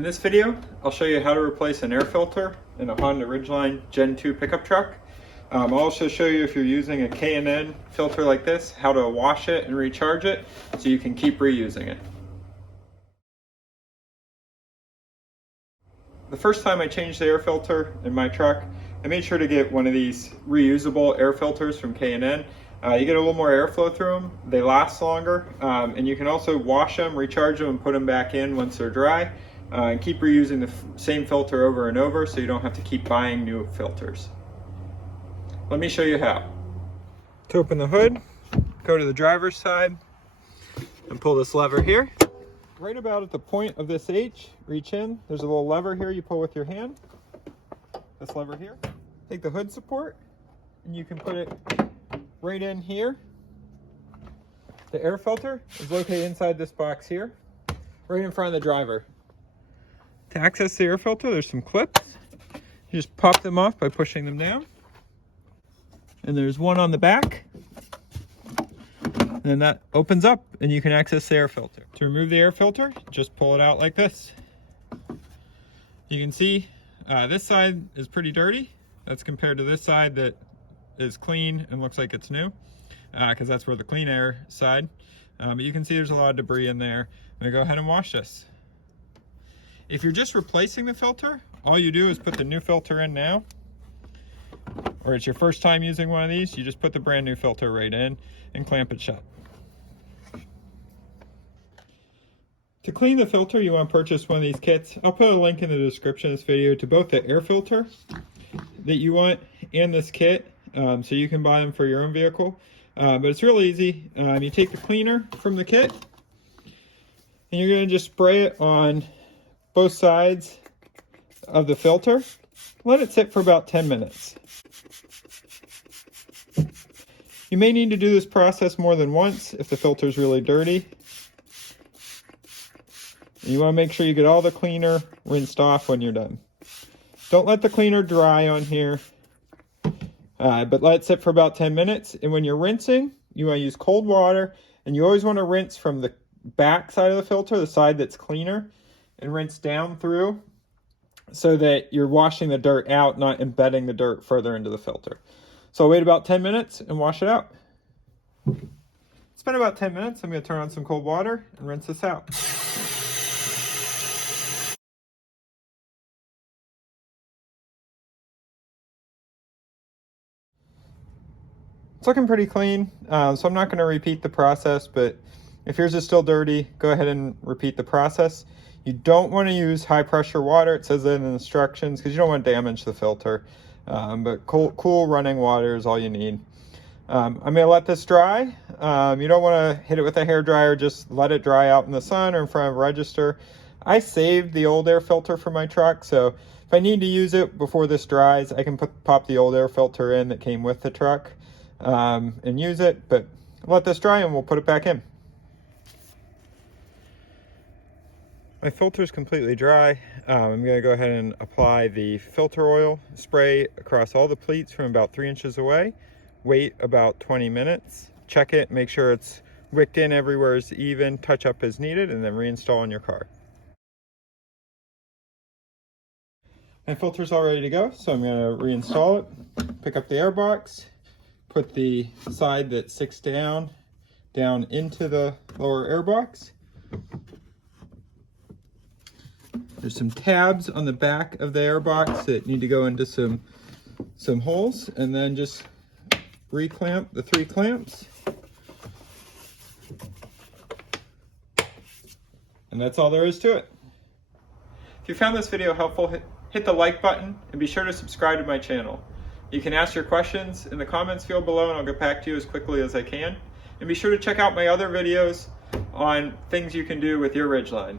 In this video, I'll show you how to replace an air filter in a Honda Ridgeline Gen 2 pickup truck. I'll also show you, if you're using a K&N filter like this, how to wash it and recharge it so you can keep reusing it. The first time I changed the air filter in my truck, I made sure to get one of these reusable air filters from K&N. You get a little more airflow through them, they last longer, and you can also wash them, recharge them, and put them back in once they're dry, and keep reusing the same filter over and over so you don't have to keep buying new filters. Let me show you how. To open the hood, go to the driver's side and pull this lever here. Right about at the point of this H, reach in. There's a little lever here you pull with your hand. This lever here. Take the hood support and you can put it right in here. The air filter is located inside this box here, right in front of the driver. To access the air filter, there's some clips. You just pop them off by pushing them down. And there's one on the back. And then that opens up and you can access the air filter. To remove the air filter, just pull it out like this. You can see this side is pretty dirty. That's compared to this side that is clean and looks like it's new, because that's where the clean air side. But you can see there's a lot of debris in there. I'm gonna go ahead and wash this. If you're just replacing the filter, all you do is put the new filter in now, or it's your first time using one of these, you just put the brand new filter right in and clamp it shut. To clean the filter, you want to purchase one of these kits. I'll put a link in the description of this video to both the air filter that you want and this kit, so you can buy them for your own vehicle. But it's real easy. You take the cleaner from the kit and you're going to just spray it on both sides of the filter. Let it sit for about 10 minutes. You may need to do this process more than once if the filter is really dirty. You want to make sure you get all the cleaner rinsed off when you're done. Don't let the cleaner dry on here, but let it sit for about 10 minutes. And when you're rinsing, you want to use cold water, and you always want to rinse from the back side of the filter, the side that's cleaner, and rinse down through so that you're washing the dirt out, not embedding the dirt further into the filter. So I'll wait about 10 minutes and wash it out. It's been about 10 minutes. I'm going to turn on some cold water and rinse this out. It's looking pretty clean, so I'm not going to repeat the process, but if yours is still dirty, go ahead and repeat the process. You don't want to use high pressure water. It says that in the instructions, because you don't want to damage the filter. But cool running water is all you need. I'm going to let this dry. You don't want to hit it with a hairdryer. Just let it dry out in the sun or in front of a register. I saved the old air filter for my truck, so if I need to use it before this dries, I can pop the old air filter in that came with the truck and use it. But let this dry and we'll put it back in. My filter is completely dry. I'm going to go ahead and apply the filter oil spray across all the pleats from about 3 inches away. Wait about 20 minutes. Check it, make sure it's wicked in everywhere is even, touch up as needed, and then reinstall in your car. My filter's all ready to go, so I'm going to reinstall it. Pick up the air box, put the side that sticks down into the lower air box. There's some tabs on the back of the air box that need to go into some holes, and then just reclamp the 3 clamps. And that's all there is to it. If you found this video helpful, hit the like button and be sure to subscribe to my channel. You can ask your questions in the comments field below and I'll get back to you as quickly as I can. And be sure to check out my other videos on things you can do with your Ridgeline.